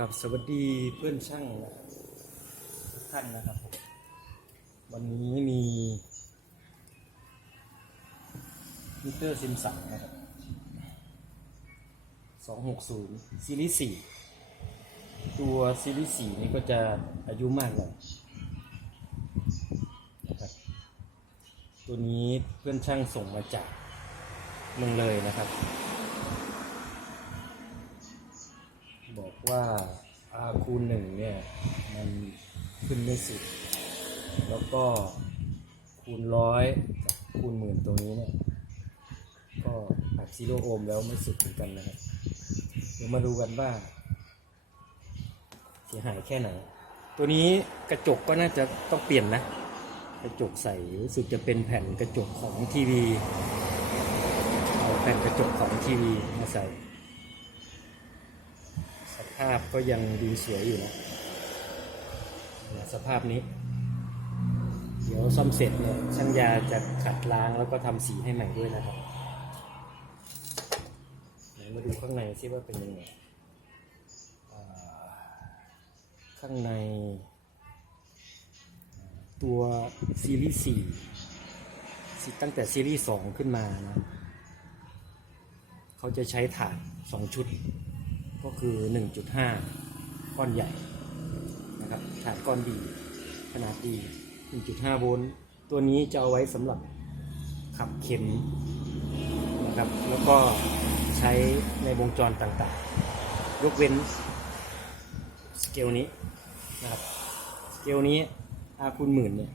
กับสวัสดีเพื่อนช่างทุกท่านนะครับผมวันนี้มีมิเตอร์ซิมสันนะครับ260 ซีรีส์4ตัวซีรีส์4นี่ก็จะอายุมากหน่อยนะครับตัวนี้เพื่อนช่างส่งมาจากเมืองเลยนะครับ ว่า R คูณหนึ่งเนี่ย มันขึ้นไม่สุดแล้วก็คูณร้อยคูณหมื่นตรงนี้เนี่ย ก็อัดซีโรโอห์มแล้วไม่สุดเหมือนกันนะครับเดี๋ยวมาดูกันว่าเสียหายแค่ไหน ตัวนี้กระจกก็น่าจะต้องเปลี่ยนนะ กระจกใส่รู้สึกจะเป็นแผ่นกระจกของทีวี เอาแผ่นกระจกของทีวีมาใส่าพก็ยังดูสวยอยู่นะสภาพนี้ เดี๋ยวซ่อมเสร็จเนี่ยช่างยาจะขัดล้างแล้วก็ทำสีให้ใหม่ด้วยนะครับไหนมาดูข้างในซิว่าเป็นยังไงข้างใน ตัวซีรีส์4ตั้งแต่ซีรีส์2ขึ้นมานะ เขาจะใช้ฐาน2ชุด ก็คือ 1.5 ก้อนใหญ่นะครับฐานก้อนดีขนาดดี 1.5 โวลต์ตัวนี้จะเอาไว้สำหรับขับเข็มนะครับแล้วก็ใช้ในวงจรต่างๆ ยกเว้นสเกลนี้นะครับสเกลนี้อาคูณหมื่นเนี่ย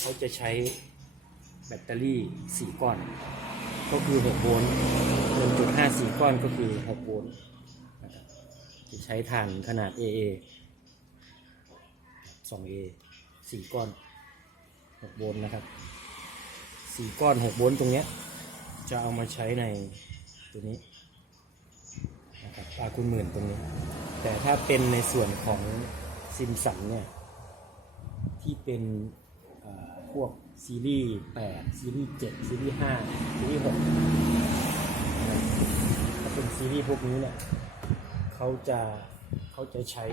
เขาจะใช้แบตเตอรี่ 4 ก้อน ก็คือ 6 โวลต์1.5 4 ก้อนก็คือ 6 โวลต์ จะใช้ถ่านขนาด AA 2A 4 ก้อน 6 โวลต์นะครับ 4 ก้อน 6 โวลต์ตรงเนี้ย จะเอามาใช้ในตัวนี้นะครับอาคุณหมื่นตรงนี้ แต่ถ้าเป็นในส่วนของซิมสันเนี่ย ที่เป็นพวกซีรีส์ 8 ซีรีส์ 7 ซีรีส์ 5 ซีรีส์ 6 ถ้าเป็นซีรีส์พวกนี้เนี่ย เขาจะเขาจะใช้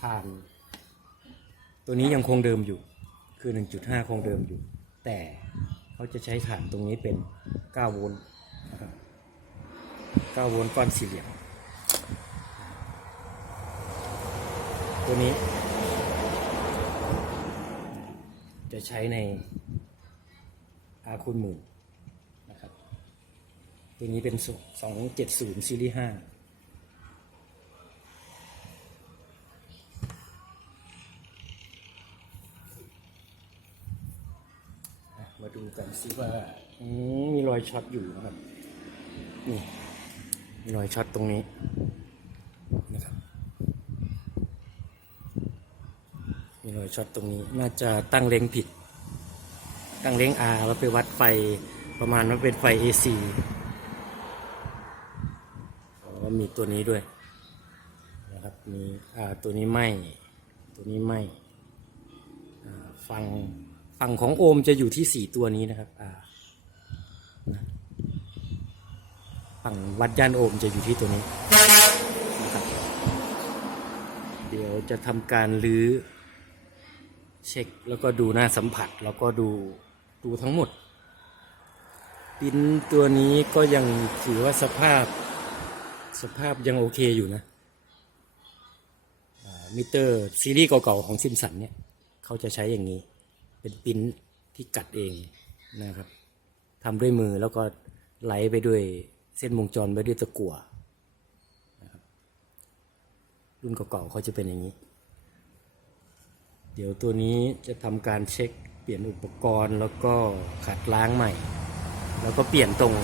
ถ่าน ตัวนี้ยังคงเดิมอยู่ คือ 1.5 คงเดิมอยู่ แต่เขาจะใช้ถ่านตรงนี้เป็น 9 โวลต์9โวลต์ก้อนสี่เหลี่ยมตัวนี้ จะใช้ในอาคูณหมื่น ตัวนี้เป็นสองเจ็ดศูนย์ซีรีส์ห้ามาดูกันซิว่ามีรอยช็อตอยู่นะครับ นี่มีรอยช็อตตรงนี้นะครับ มีรอยช็อตตรงนี้ น่าจะตั้งเล้งผิด ตั้งเล้ง R แล้วไปวัดไฟประมาณว่าเป็นไฟ AC อ๋อมีตัวนี้ด้วยนะครับ มีอ่าตัวนี้ไหมตัวนี้ไหมอ่าฝั่งฝั่งของโอมจะอยู่ที่สี่ตัวนี้นะครับอ่าฝั่งวัดย่านโอมจะอยู่ที่ตัวนี้นะครับเดี๋ยวจะทำการลื้อเช็คแล้วก็ดูหน้าสัมผัสแล้วก็ดูดูทั้งหมด ปิ้นตัวนี้ก็ยังถือว่าสภาพ สภาพยังโอเคอยู่นะมิเตอร์ซีรีส์เก่าๆของซิมสันเนี่ยเขาจะใช้อย่างนี้ เป็นปิ้นที่กัดเองนะครับทำด้วยมือแล้วก็ไหลไปด้วยเส้นวงจรไปด้วยตะกั่วนะรุ่นเก่าๆเขาจะเป็นอย่างนี้ เดี๋ยวตัวนี้จะทำการเช็คเปลี่ยนอุปกรณ์แล้วก็ขัดล้างใหม่ แล้วก็เปลี่ยนตรง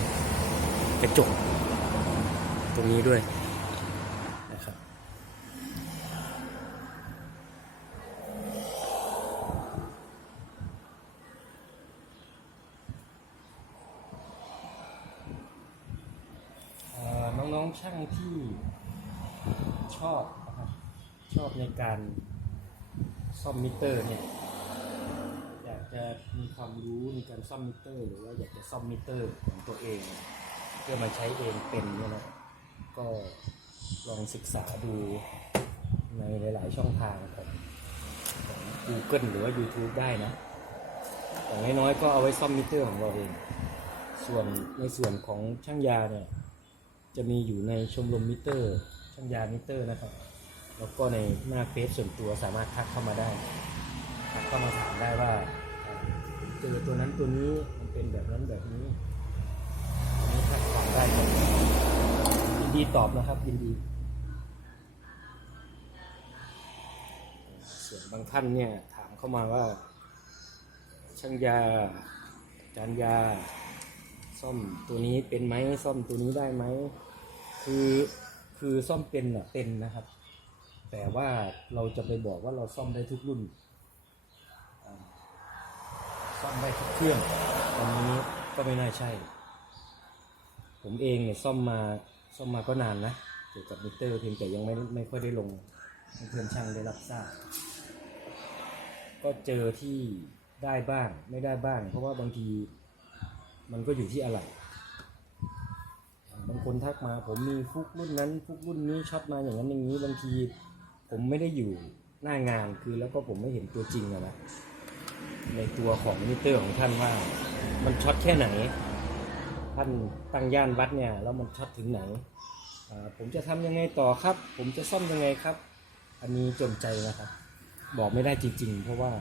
กระจก ตรงนี้ด้วยนะครับน้องๆช่างที่ชอบนะครับชอบในการซ่อมมิเตอร์เนี่ยอยากจะมีความรู้ในการซ่อมมิเตอร์ หรือว่าอยากจะซ่อมมิเตอร์ของตัวเอง เพื่อมาใช้เองเป็นเนี่ยนะ ก็ลองศึกษาดูในหลาย ๆ ช่องทางของของ Google หรือว่า YouTube ได้นะอย่างน้อย ๆ ก็เอาไว้ซ่อมมิเตอร์ของเราเอง ส่วนในส่วนของช่างยาเนี่ย จะมีอยู่ในชมรมมิเตอร์ ช่างยามิเตอร์นะครับ แล้วก็ในหน้าเฟซส่วนตัวสามารถทักเข้ามาได้ ทักเข้ามาถามได้ว่าเจอตัวนั้นตัวนี้มันเป็นแบบนั้นแบบนี้อันนี้ทักถามได้ครับยิน ดีตอบนะครับยินดี ส่วนบางท่านเนี่ยถามเข้ามาว่า ช่างยาจานยา ซ่อมตัวนี้เป็นไหมซ่อมตัวนี้ได้ไหมคือคือซ่อมเป็นอะเป็นนะครับ แต่ว่าเราจะไปบอกว่าเราซ่อมได้ทุกรุ่นซ่อมได้ทุกเครื่องตอนนี้ก็ไม่น่าใช่ ผมเองเนี่ยซ่อมมา ซ่อมมาก็นานนะเกี่ยวกับมิเตอร์เพียงแต่ยังไม่ไม่ค่อยได้ลงเพื่อนช่างได้รับทราบก็เจอที่ได้บ้างไม่ได้บ้าง เพราะว่าบางทีมันก็อยู่ที่อะไร บางคนทักมาผมมีฟุกรุ่นนั้นฟุกรุ่นนี้ช็อตมาอย่างนั้นอย่างนี้บางทีผมไม่ได้อยู่หน้างานคือแล้วก็ผมไม่เห็นตัวจริงอะนะในตัวของมิเตอร์ของท่านว่า มันช็อตแค่ไหน ท่านตั้งย่านวัดเนี่ยแล้วมันช็อตถึงไหนผมจะทำยังไงต่อครับ ผมจะซ่อมยังไงครับ อันนี้จนใจนะครับ บอกไม่ได้จริง ๆ เพราะว่า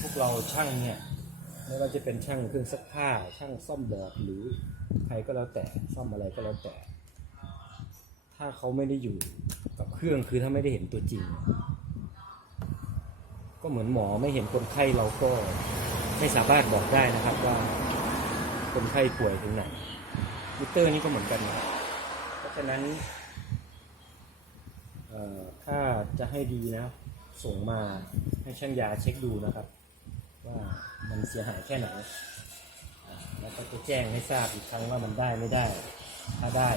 พวกเราช่างเนี่ยไม่ว่าจะเป็นช่างเครื่องซักผ้าช่างซ่อมบอดหรือใครก็แล้วแต่ซ่อมอะไรก็แล้วแต่ ถ้าเขาไม่ได้อยู่กับเครื่องคือถ้าไม่ได้เห็นตัวจริง ก็เหมือนหมอไม่เห็นคนไข้เราก็ ไม่สามารถบอกได้นะครับว่าคนไข้ป่วยถึงไหนมิเตอร์นี่ก็เหมือนกันนะเพราะฉะนั้นถ้าจะให้ดีนะ ส่งมาให้ช่างยาเช็คดูนะครับ ว่ามันเสียหายแค่ไหน แล้วก็จะแจ้งให้ทราบอีกครั้งว่ามันได้ไม่ได้ ถ้าได้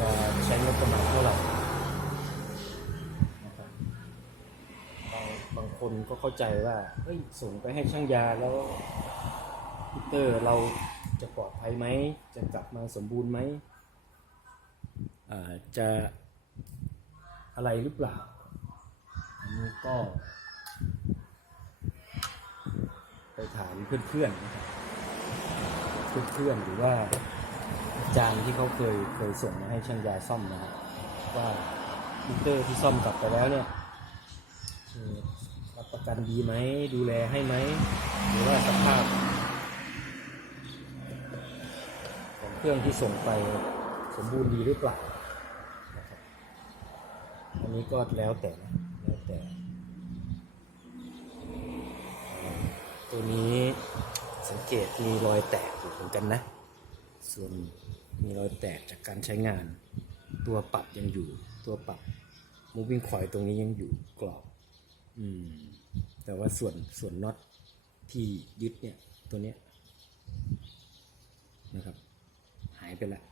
จะใช้งบประมาณเท่าไหร่นะครับบางบาง คนก็เข้าใจว่าเฮ้ยส่งไปให้ช่างยาแล้วพิเตอร์เราจะปลอดภัยไหม จะกลับมาสมบูรณ์ไหมจะอะไรหรือเปล่าอันนี้ก็ ไปถามเพื่อนๆนะครับเพื่อนๆหรือว่าอาจารย์ที่เขาเคยเคยส่งมาให้ช่างยาซ่อมนะครับว่ามิเตอร์ที่ซ่อมกลับไปแล้วเนี่ยเอ่อ กันดีไหม ดูแลให้ไหม หรือว่าสภาพ ของเครื่องที่ส่งไปสมบูรณ์ดีหรือเปล่าอันนี้ก็แล้วแต่นะแล้วแต่ ตัวนี้สังเกตมีรอยแตกอยู่เหมือนกันนะ ส่วนมีรอยแตกจากการใช้งาน ตัวปรับยังอยู่ ตัวปรับ moving coil ตรงนี้ยังอยู่กรอบ อืม แต่ว่าส่วนส่วนน็อตที่ยึดเนี่ยตัวเนี้ยนะครับ หายไปล้ว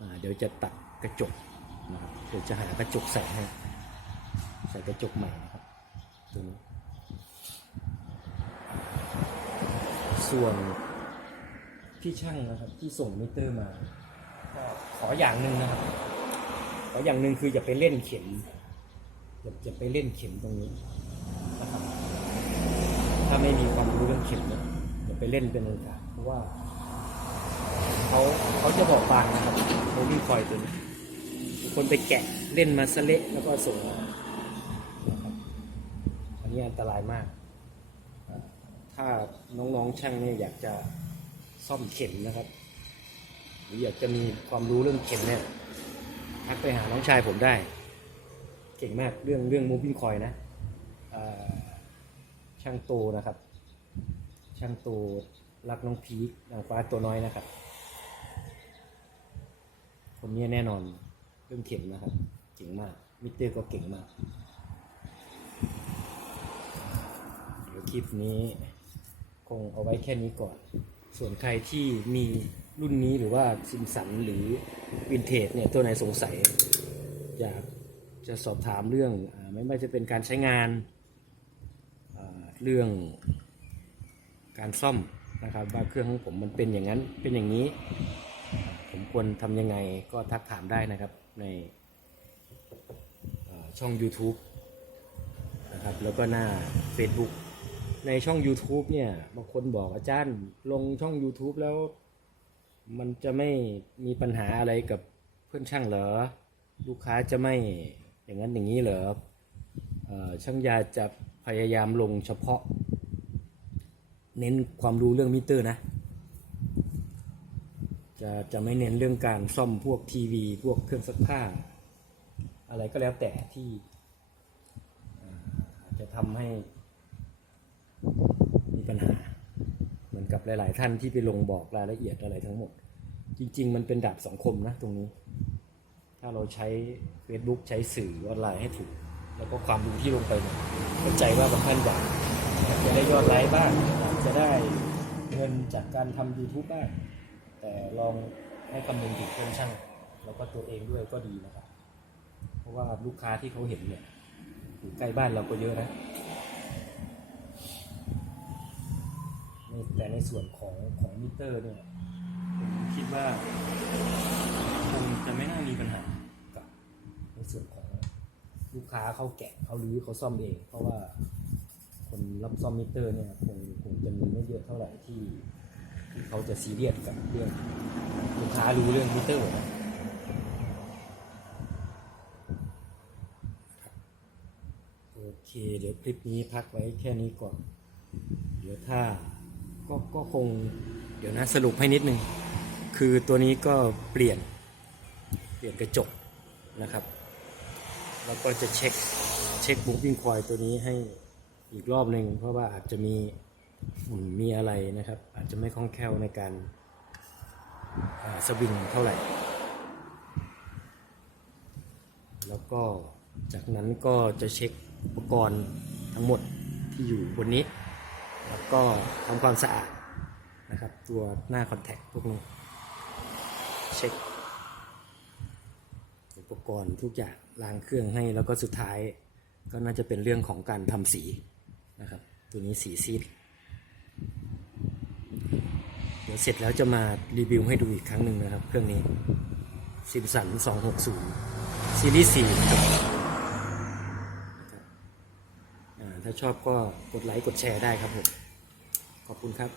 อ่าเดี๋ยวจะตัดกระจกนะครับเดี๋ยวจะหากระจกใส่ให้ ใส่กระจกใหม่นะครับตัวนี้ส่วนพี่ช่างนะครับที่ส่งมิเตอร์มาก็ขออย่างหนึ่งนะครับ ขออย่างหนึ่งคืออย่าไปเล่นเข็มอย่าอย่าไปเล่นเข็มตรงนี้ ถ้าไม่มีความรู้เรื่องเข็มเนี่ยอย่าไปเล่นเป็นอันขาดเพราะว่าเขาเขาจะบอกบางนะครับโมวิ่คอยตัวนี้คนไปแกะเล่นมาสเละแล้วก็ส่งมานะครับอันนี้อันตรายมาก ถ้าน้องๆช่างเนี่ยอยากจะซ่อมเข็มนะครับ หรืออยากจะมีความรู้เรื่องเข็มเนี่ยทักไปหาน้องชายผมได้ เก่งมากเรื่องเรื่องมูฟิ้งคอยนะอ่อ ช่างโตนะครับ ช่างโตรักน้องพีคนางฟ้าตัวน้อยนะครับ คนนี้แน่นอนเรื่องเข็มนะครับเก่งมาก มิเตอร์ก็เก่งมาก เดี๋ยวคลิปนี้คงเอาไว้แค่นี้ก่อน ส่วนใครที่มีรุ่นนี้หรือว่าซิมสันหรือวินเทจเนี่ยตัวไหนสงสัย อยากจะสอบถามเรื่องไม่ว่าจะเป็นการใช้งาน เรื่องการซ่อมนะครับว่าเครื่องของผมมันเป็นอย่างนั้นเป็นอย่างนี้ ผมควรทำยังไงก็ทักถามได้นะครับในช่อง YouTube นะครับแล้วก็หน้า Facebook ในช่อง YouTube เนี่ยบางคนบอกอาจารย์ลงช่อง YouTube แล้ว มันจะไม่มีปัญหาอะไรกับเพื่อนช่างเหรอ ลูกค้าจะไม่อย่างนั้นอย่างนี้เหรออช่างยาจะ พยายามลงเฉพาะ เน้นความรู้เรื่องมิเตอร์นะ จะจะไม่เน้นเรื่องการซ่อมพวกทีวี พวกเครื่องซักผ้า อะไรก็แล้วแต่ที่จจะทำให้มีปัญหา เหมือนกับหลาย ๆ ท่านที่ไปลงบอกรายละเอียดอะไรทั้งหมด จริง ๆ มันเป็นดาบสองคมนะตรงนี้ ถ้าเราใช้ Facebook ใช้สื่อออนไลน์ให้ถูก แล้วก็ความรู้ที่ลงไปเนี่ยเข้าใจว่าบางท่านอยากจะได้ยอดไลค์บ้างจะได้เงินจากการทำ YouTube บ้างแต่ลองให้คำนึงถึงเพื่อนช่าง แล้วก็ตัวเองด้วยก็ดีนะครับ เพราะว่าลูกค้าที่เขาเห็นเนี่ยอยู่ใกล้บ้านเราก็เยอะนะแต่ในส่วนของของมิเตอร์เนี่ยผมคิดว่าคงจะไม่น่ามีปัญหากับในส่วนของ ลูกค้าเขาแกะเขารื้อเขาซ่อมเอง เพราะว่าคนรับซ่อมมิเตอร์เนี่ยคงคงจะมีไม่เยอะเท่าไหร่ที่ที่เขาจะซีเรียสกับเรื่องลูกค้ารู้เรื่องมิเตอร์โอเค เดี๋ยวคลิปนี้พักไว้แค่นี้ก่อน เดี๋ยวถ้าก็ก็คงเดี๋ยวนะสรุปให้นิดนึง คือตัวนี้ก็เปลี่ยน เปลี่ยนกระจกนะครับ แล้วก็จะเช็คเช็คบุ๊กวิ่งคอยตัวนี้ให้อีกรอบหนึ่งเพราะว่าอาจจะมีฝุ่นมีอะไรนะครับ อาจจะไม่คล่องแคล่วในการาสวิงเท่าไหร่ แล้วก็จากนั้นก็จะเช็คอุปกรณ์ทั้งหมดที่อยู่บนนี้ แล้วก็ทำความสะอาดนะครับ ตัวหน้าคอนแทคพวกนี้ เช็ค อุปกรณ์ทุกอย่างล้างเครื่องให้แล้วก็สุดท้าย ก็น่าจะเป็นเรื่องของการทำสีนะครับ ตัวนี้สีซีดเดี๋ยวเสร็จแล้วจะมารีวิวให้ดูอีกครั้งหนึ่งนะครับ เครื่องนี้ซิมสัน260 ซีรีส์4ครับอ่ถ้าชอบก็กดไลค์กดแชร์ได้ครับผม ขอบคุณครับ